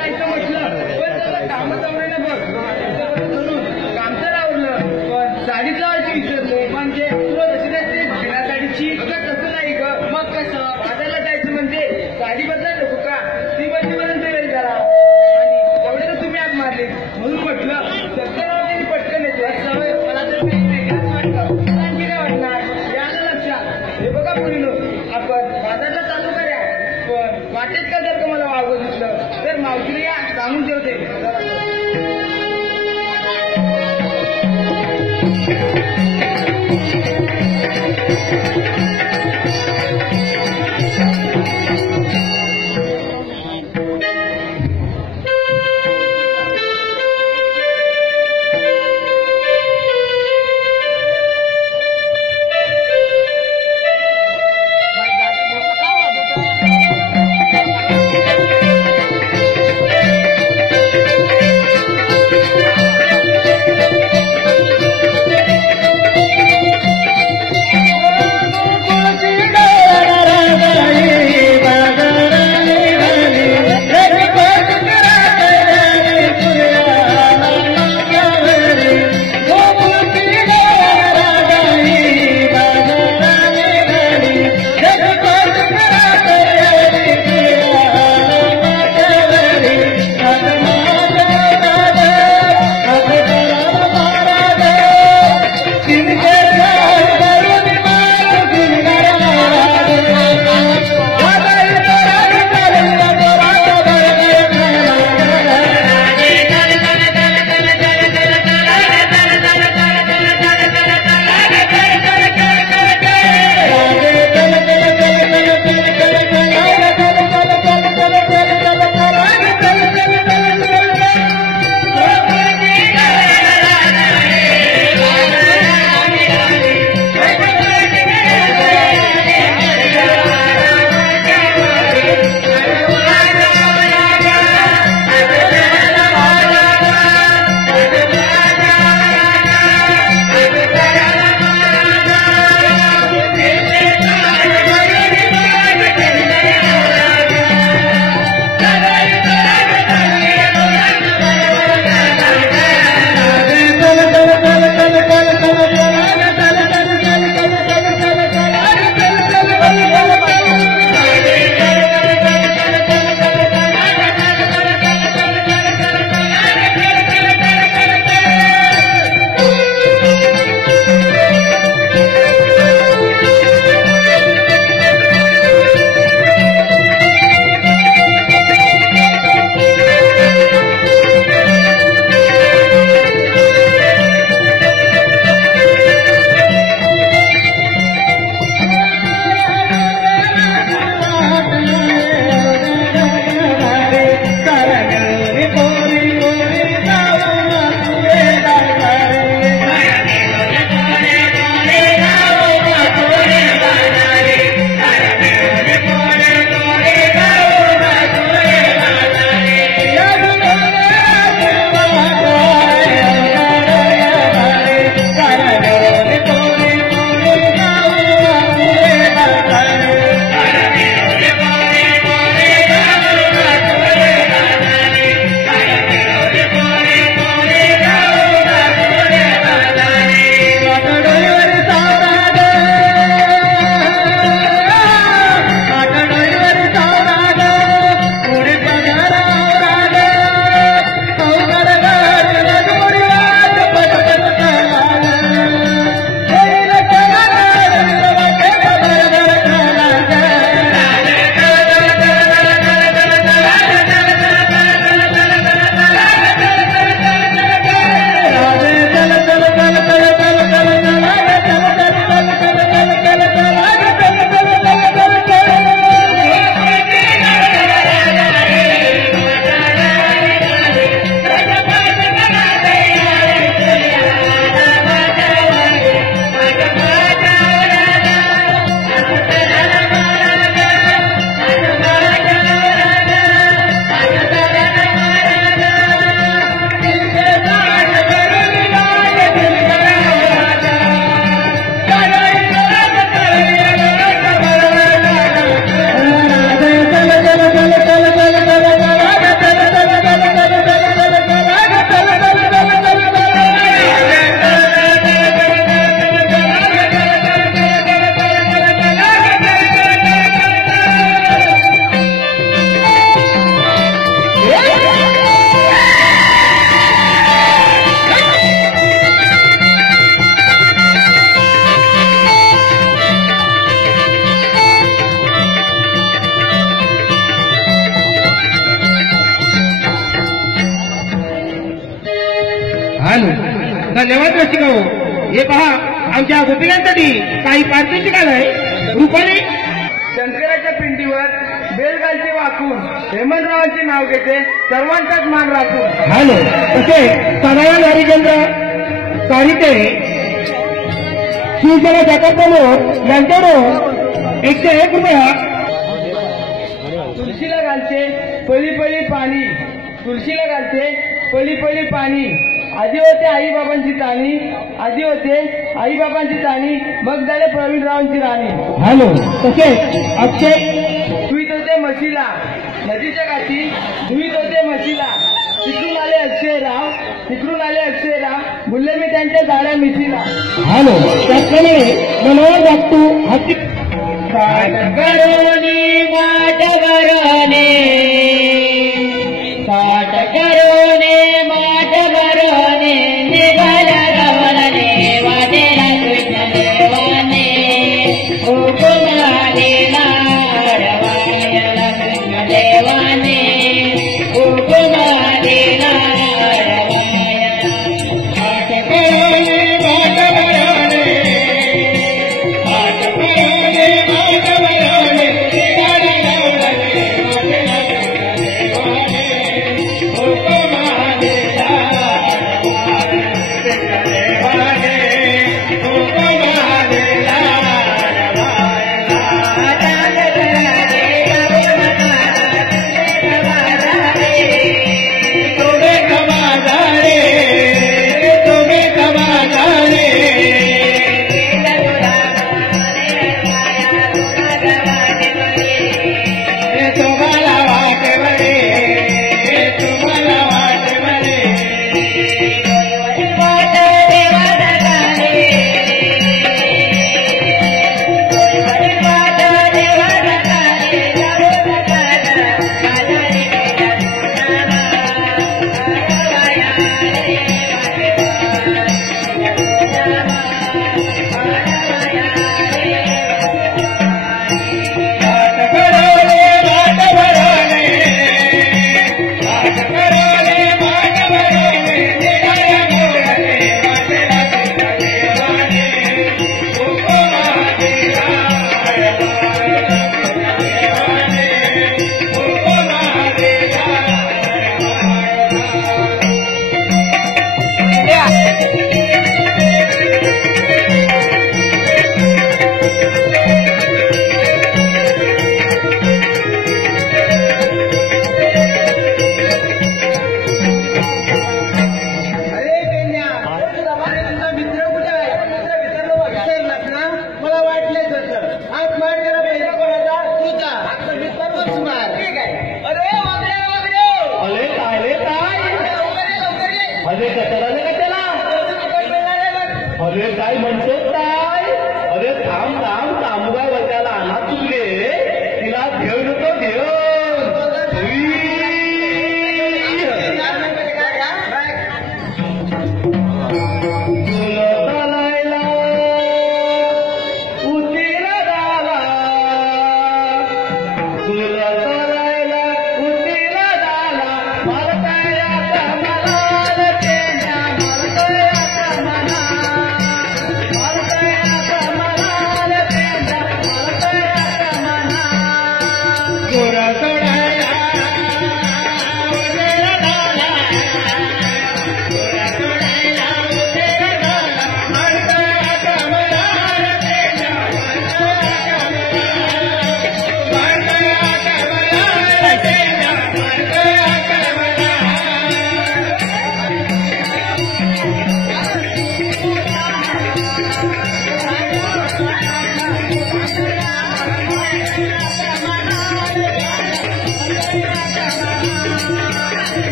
जायचं म्हटलं पण त्याला कामच आवडेना बघ. काम तर आवडलं पण साडीच लावायची विसरले. म्हणजे तुला जशी नसते बिना साडीची तसं नाही ग. मग कसं बाजारला जायचं म्हणजे साडी बदलायला नको का? ती बदलीपर्यंत येईल जरा. आणि एवढे तर तुम्ही आग मारले म्हणून म्हटलं सत्तर पटकन येतो सवय मला तर काही वेगळंच वाटतं. आणखी काय वाटणार याला लक्षात. हे बघा पुरीनो आपण बाजारला चालू करूया पण वाटेत का जर का मला वागवत दिसलं तर मावशीला या सांगून ठेवते. धन्यवाद रसिका हो. हे पहा आमच्या गोपिकांसाठी काही पारितोषिक आलंय. रुपाली शंकराच्या पिंडीवर बेलगालचे वाकून हेमंतरावांचे नाव घेते, सर्वांचाच मान राखून. हॅलो तसे सदानंद हरिचंद्र कारिते शिवसेना जगतप्रमुख यांच्यावर 101 रुपया. तुळशीला घालते पळी पळी पाणी, तुळशीला घालते पळी पळी पाणी. आधी होते आईबाबांची ताणी, आधी होते आईबाबांची ताणी, मग झाले प्रवीणरावांची राणी. हॅलो तसे अक्षय धुईत होते म्हशीला नदीच्या काठी, धुईत होते म्हशीला. तिकडून आले अक्षयराव, तिकडून आले अक्षयराव, बोलले मी त्यांच्या जाड्या मिशीला. हॅलो त्याचप्रमाणे मनोहर जागतू हत्ती करोनी माट भरणे, साठ करोने माट भरणे, निघाल्या रवळणे वाटेला कृष्ण देवाने, हुकुमालेला रवायला कृष्ण देवाने, हुकुमालेला रवायला. साठ करोने माट भरणे, साठ करोने माट भरणे, निघाल्या रवळणे वाटेला कृष्ण अरे काय म्हणतो काय? अरे थांब थांब तांबगा वर्गाला आणा तुझे, तिला घेऊन येतो घेऊन.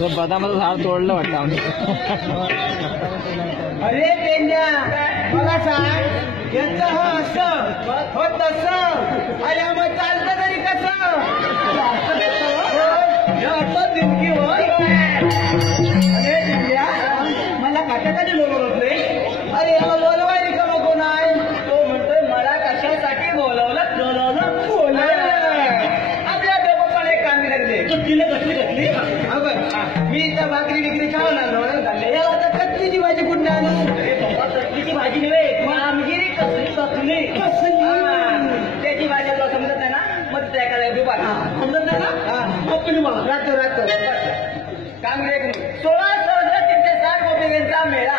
बदामाचं झाड तोडलं वाटतं आमचं. अरे पेंड्या मला सांग याचं हो असं हो तसं अरे मग चालतं तरी कसं असं दिमकी होय. अरे पेंड्या मला कशासाठी बोलवलं रे? अरे याला बोलवाय का नको नाही? तो म्हणतोय मला कशासाठी बोलवलं आपल्या डोकं एक काम करते तू तिला घटली मी इथं भाकरी विक्री खाऊन आलो याला तर कच्चीची भाजी कुठं आणू? कच्चीची भाजी नव्हे आमगिरी कसली त्याची भाजी तुला समजत नाही ना मग त्या एखाद्या दुपार समजत नाही ना राहतो काँग्रेस 16 सहस्र 360 कोटींचा मेळा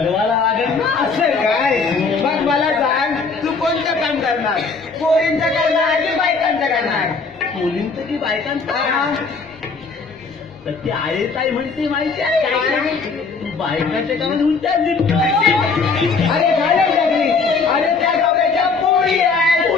असं काय मग मला सांग तू कोणतं काम करणार? पोरींचं करणार की बायकांचं करणार? मुलींचं की बायकांचं? तर ती आहे काय म्हणते माहिती आहे? तू बायकाच्या कामात उलट्या दिसतो. अरे झालं लागली अरे त्या गावाच्या पोळी आहे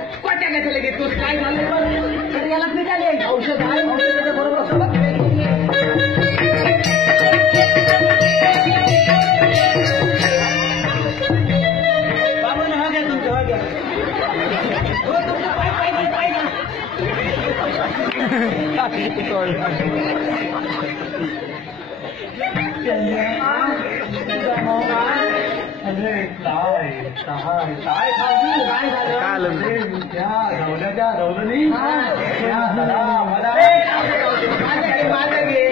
काय झालं याला निघाले औषध आहे औषधाच्या बरोबर बाबा हा घ्या तुमचं हा घ्या हो तुमचं पाय अरे काय झालं त्या धावलं नाही माझ्याकडे